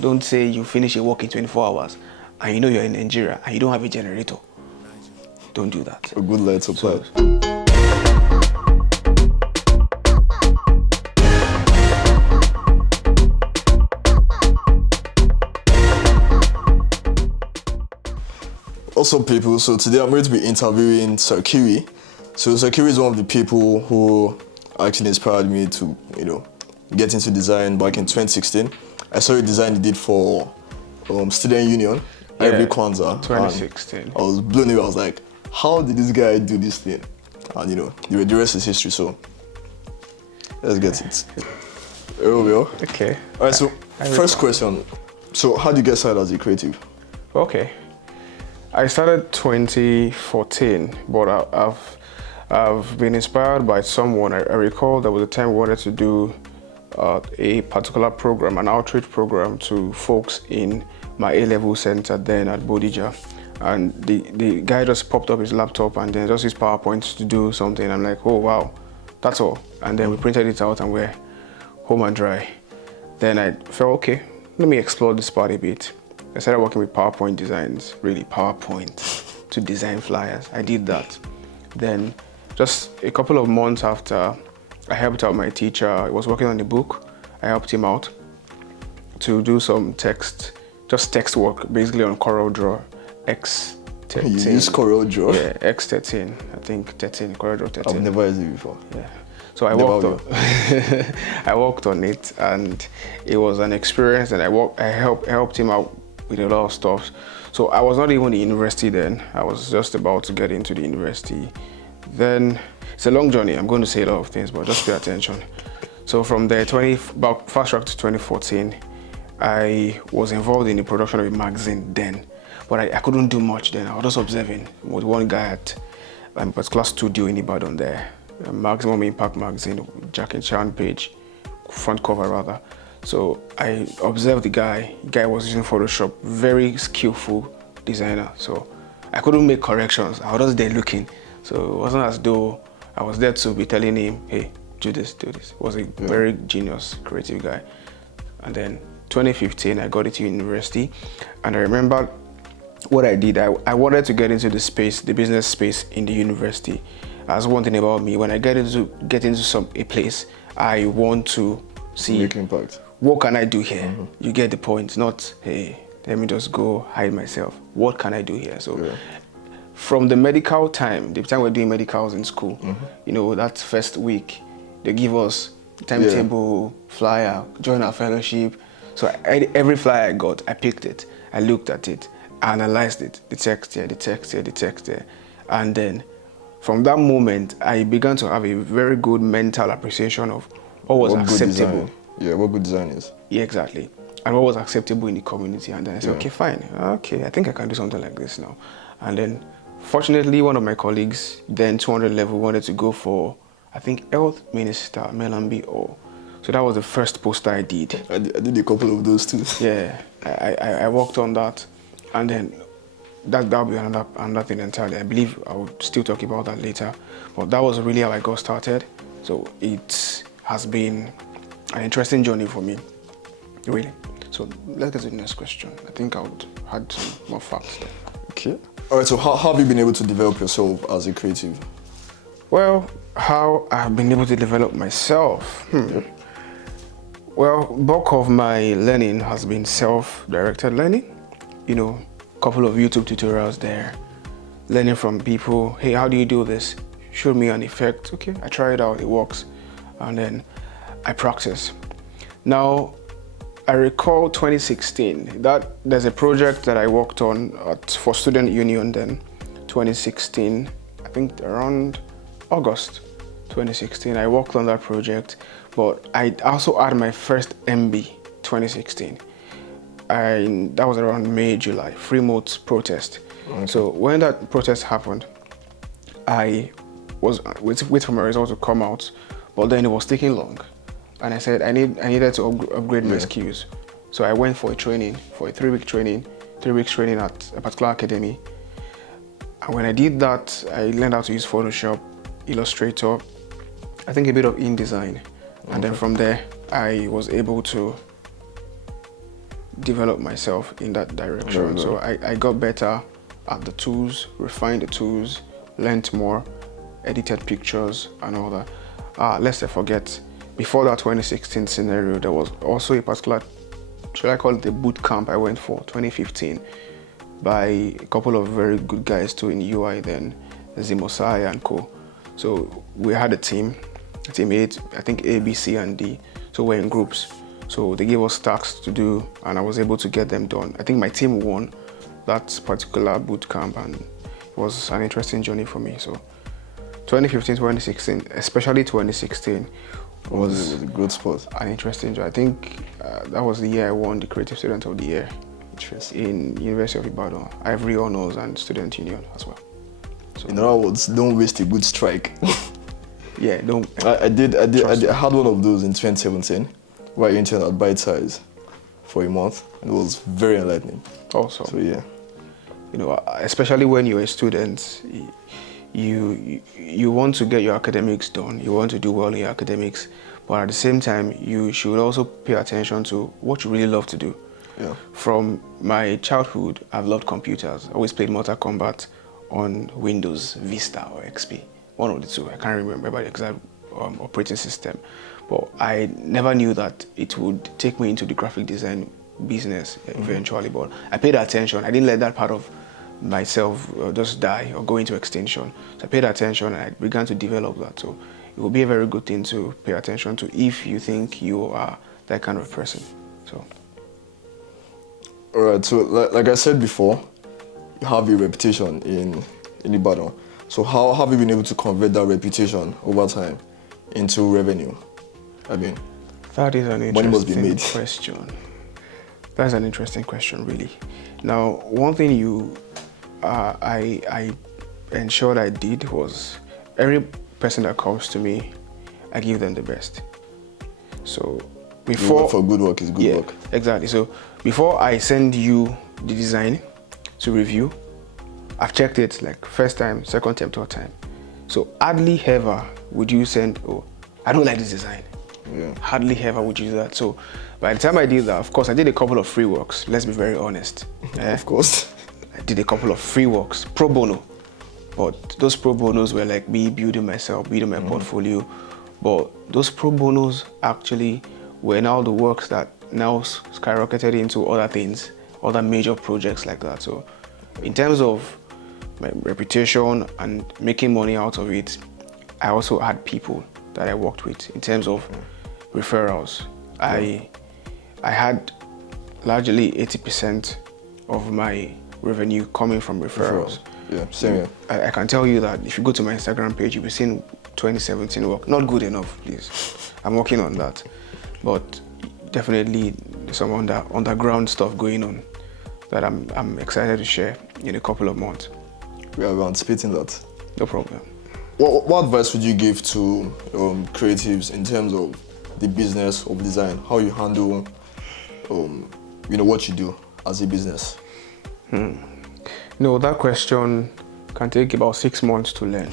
Don't say you finish your work in 24 hours and you know you're in Nigeria and you don't have a generator. Don't do that. A good light supply. What's up, people? So today I'm going to be interviewing Sir Kiwie. So Sir Kiwie is one of the people who actually inspired me to, get into design back in 2016. I saw a design he did for Student Union, every Kwanzaa. 2016. I was blown away. I was like, how did this guy do this thing? And the rest is history. So let's get it. Here we go. Okay. All right. So first question. So how do you get started as a creative? Okay. I started 2014, but I've been inspired by someone. I recall there was a time I wanted to do a particular program, an outreach program to folks in my A-level center then at Bodija. And the guy just popped up his laptop and then just used PowerPoint to do something. I'm like, oh wow, that's all. And then we printed it out and we're home and dry. Then I felt, okay, let me explore this part a bit. I started working with PowerPoint designs, really PowerPoint, to design flyers. I did that. Then just a couple of months after, I helped out my teacher. I was working on a book. I helped him out to do some text work, basically on CorelDRAW X13. You use CorelDRAW? Yeah, X13, I think 13, CorelDRAW 13. I've never used it before. Yeah. So I worked on it, and it was an experience, and I helped him out with a lot of stuff. So I was not even in university then. I was just about to get into the university. Then it's a long journey. I'm going to say a lot of things, but just pay attention. So from there, fast track to 2014, I was involved in the production of a magazine then, but I couldn't do much then. I was just observing with one guy at a particular studio in Ibadan there, a Maximum Impact magazine, Jack and Chan page, front cover rather. So I observed the guy was using Photoshop, very skillful designer. So I couldn't make corrections. I was just there looking. So it wasn't as though I was there to be telling him, hey, do this, do this. He was a very genius, creative guy. And then 2015, I got into university. And I remember what I did. I wanted to get into the business space in the university. That's one thing about me. When I get into a place, I want to see Make impact. What can I do here? You get the point. Not, hey, let me just go hide myself. What can I do here? So from the medical time, the time we're doing medicals in school, that first week, they give us timetable, flyer, join our fellowship. So every flyer I got, I picked it, I looked at it, I analyzed it, the text here, the text here, the text there. And then from that moment, I began to have a very good mental appreciation of what was acceptable. What good design is. Yeah, exactly. And what was acceptable in the community. And then I said, okay, fine. Okay, I think I can do something like this now. And then, fortunately, one of my colleagues, then 200 level, wanted to go for, I think, Health Minister, Melambi. So that was the first poster I did. I did a couple of those too. Yeah, I worked on that. And then that'll be another thing entirely. I believe I would still talk about that later. But that was really how I got started. So it has been an interesting journey for me, really. So let's get to the next question. I think I would add some more facts there. Okay. All right, so how have you been able to develop yourself as a creative? Well, how I've been able to develop myself? Well, bulk of my learning has been self-directed learning. A couple of YouTube tutorials there, learning from people. Hey, how do you do this? Show me an effect. Okay, I try it out, it works. And then I practice. Now, I recall 2016, that there's a project that I worked on for Student Union then, 2016, I think around August 2016, I worked on that project, but I also had my first MB 2016. That was around May, July, free modes protest. Okay. So when that protest happened, I was wait for my results to come out, but then it was taking long. And I said I needed to upgrade my skills. So I went for a 3-week training at a particular academy. And when I did that, I learned how to use Photoshop, Illustrator, I think a bit of InDesign. And then from there, I was able to develop myself in that direction. Right. So I got better at the tools, refined the tools, learned more, edited pictures and all that. Lest I forget, before that 2016 scenario, there was also a particular, should I call it the boot camp I went for, 2015, by a couple of very good guys too in UI then, Zimosai and co. So we had a team 8, I think A, B, C, and D. So we're in groups. So they gave us tasks to do, and I was able to get them done. I think my team won that particular boot camp, and it was an interesting journey for me. So 2015, 2016, especially 2016, was a good spot. An interesting journey. I think that was the year I won the Creative Student of the Year in University of Ibadan, Ivory Honors and Student Union as well. So, in other words, don't waste a good strike. Yeah, don't. I had one of those in 2017, where I interned at Bite Size for a month, and it was very enlightening. Also, so yeah, you know, especially when you're a student, you want to get your academics done. You want to do well in your academics, but at the same time, you should also pay attention to what you really love to do. Yeah. From my childhood, I've loved computers. I always played Mortal Kombat on Windows, Vista, or XP. One of the two. I can't remember the exact operating system. But I never knew that it would take me into the graphic design business eventually. But I paid attention. I didn't let that part of myself just die or go into extinction. So I paid attention and I began to develop that. So it will be a very good thing to pay attention to if you think you are that kind of person. So. All right. So like I said before, you have a reputation in Ibadan. So how have you been able to convert that reputation over time into revenue? I mean, that is an money must be interesting made. question. That's an interesting question, really. Now, one thing I ensured I did was every person that comes to me, I give them the best. So before work for good work is good work. Exactly. So before I send you the design to review, I've checked it like first time, second time, third time. So hardly ever would you send, oh, I don't like this design. Yeah. Hardly ever would you do that. So by the time I did that, of course, I did a couple of free works. Let's be very honest. Of course. I did a couple of free works, pro bono. But those pro bonos were like me building myself, building my portfolio. But those pro bonos actually were now the works that now skyrocketed into other things, other major projects like that. So in terms of my reputation and making money out of it, I also had people that I worked with in terms of referrals. I had largely 80% of my revenue coming from referrals. Yeah, same here. I can tell you that if you go to my Instagram page, you'll be seeing 2017 work. Not good enough, please. I'm working on that. But definitely some underground stuff going on that I'm excited to share in a couple of months. We are anticipating that. No problem. What advice would you give to creatives in terms of the business of design? How you handle, what you do as a business? No, that question can take about 6 months to learn.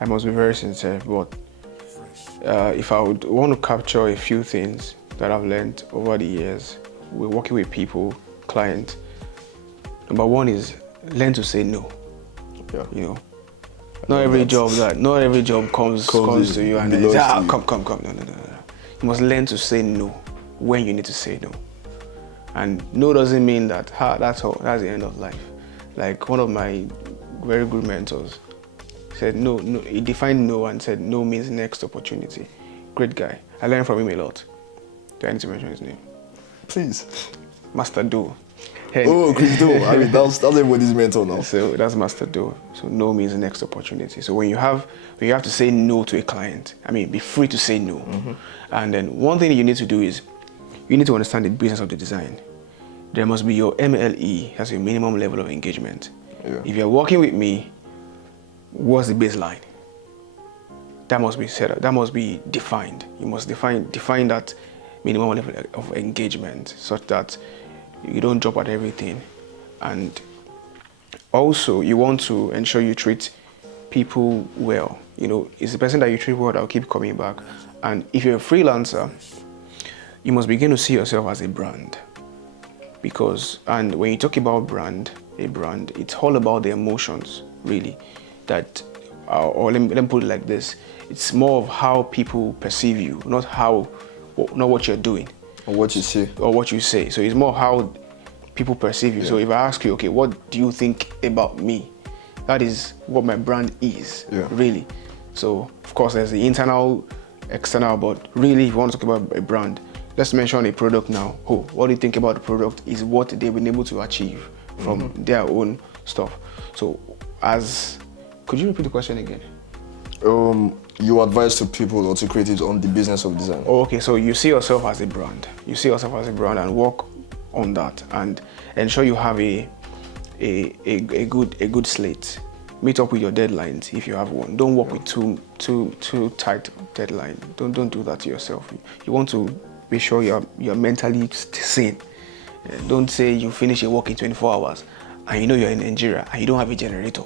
I must be very sincere, but if I would want to capture a few things that I've learned over the years, we're working with people, clients. Number one is learn to say no. Yeah. You know, not every job comes to you and then come. No. You must learn to say no when you need to say no. And no doesn't mean that that's all. That's the end of life. Like one of my very good mentors said no. He defined no and said no means next opportunity. Great guy. I learned from him a lot. Do I need to mention his name? Please. Master Do. Oh, Chris Do. I mean, that's everybody's mentor now. So that's Master Do. So no means the next opportunity. So when you have to say no to a client, be free to say no. And then one thing you need to do is you need to understand the business of the design. There must be your MLE as your minimum level of engagement. Yeah. If you're working with me, what's the baseline? That must be set up. That must be defined. You must define that minimum level of engagement such that you don't drop at everything. And also, you want to ensure you treat people well. It's the person that you treat well that will keep coming back. And if you're a freelancer, you must begin to see yourself as a brand. because, and when you talk about a brand, it's all about the emotions, really. That, or let me put it like this: it's more of how people perceive you, not what you're doing, or what you say, So it's more how people perceive you. So if I ask you, okay, what do you think about me? That is what my brand is, really. So of course there's the internal, external, but really if you want to talk about a brand, let's mention a product now. What do you think about the product is what they've been able to achieve from their own stuff. So could you repeat the question again? You advise to people or to creatives on the business of design. Oh, okay, so you see yourself as a brand. You see yourself as a brand and work on that and ensure you have a good slate. Meet up with your deadlines if you have one. Don't work with too tight deadline. Don't do that to yourself. You want to be sure you're mentally sane. Don't say you finish your work in 24 hours and you know you're in Nigeria and you don't have a generator.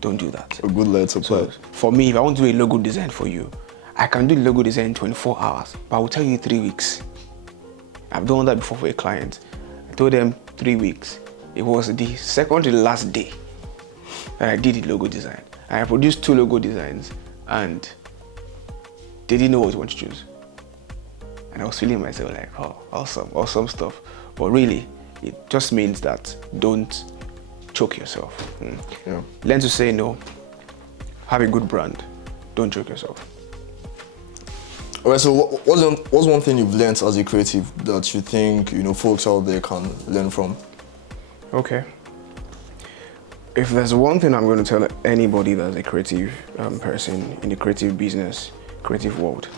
Don't do that. A good light supply. So for me, if I want to do a logo design for you, I can do the logo design in 24 hours, but I will tell you 3 weeks. I've done that before for a client. I told them 3 weeks. It was the second to the last day that I did the logo design. And I produced 2 logo designs and they didn't know what to choose. And I was feeling myself like, oh, awesome stuff. But really, it just means that don't choke yourself. Learn to say no. Have a good brand. Don't choke yourself. All right, so what's one thing you've learned as a creative that you think folks out there can learn from? Okay. If there's one thing I'm going to tell anybody that's a creative person in the creative business, creative world,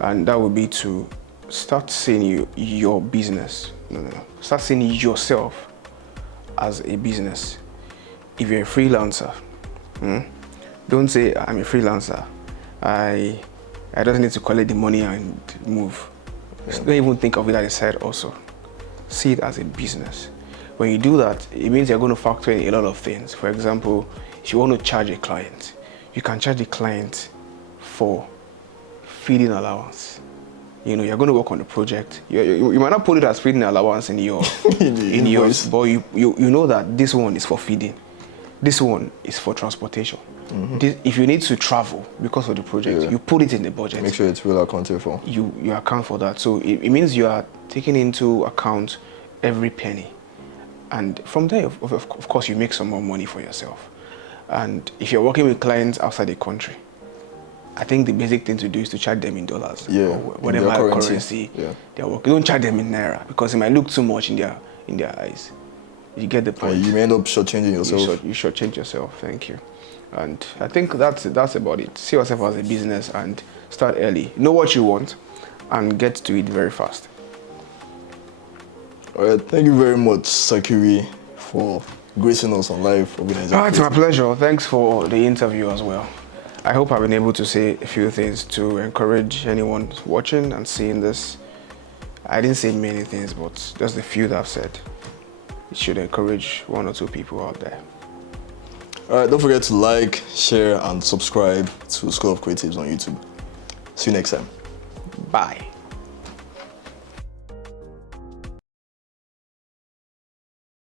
and that would be to start seeing your business. No. Start seeing yourself as a business. If you're a freelancer, don't say I'm a freelancer. I just need to collect the money and move. Don't even think of it as a side also. See it as a business. When you do that, it means you're going to factor in a lot of things. For example, if you want to charge a client, you can charge the client for feeding allowance. You're going to work on the project. You might not put it as feeding allowance in your in yours, but you know that this one is for feeding. This one is for transportation. If you need to travel because of the project, you put it in the budget. Make sure it's well accounted for. You account for that. So it means you are taking into account every penny. And from there, of course, you make some more money for yourself. And if you're working with clients outside the country, I think the basic thing to do is to charge them in dollars. Or whatever currency they're working. Don't charge them in naira because it might look too much in their eyes. You get the point. You may end up shortchanging yourself. You shortchange yourself. Thank you. And I think that's about it. See yourself as a business and start early. Know what you want and get to it very fast. All right. Thank you very much, Kiwie, for gracing us on live. It's my pleasure. Thanks for the interview as well. I hope I've been able to say a few things to encourage anyone watching and seeing this. I didn't say many things, but just the few that I've said. It should encourage 1 or 2 people out there. All right, don't forget to like, share, and subscribe to School of Creatives on YouTube. See you next time. Bye.